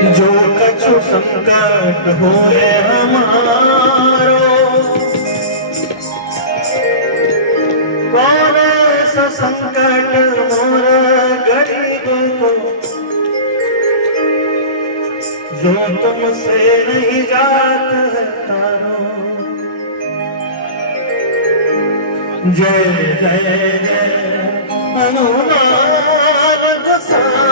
जो कछु संकट होए हमारो, कौन ऐसा संकट मोर गरीब को, जो तुमसे नहीं जात है तारो। जय जय जय हनुमान गोसाई।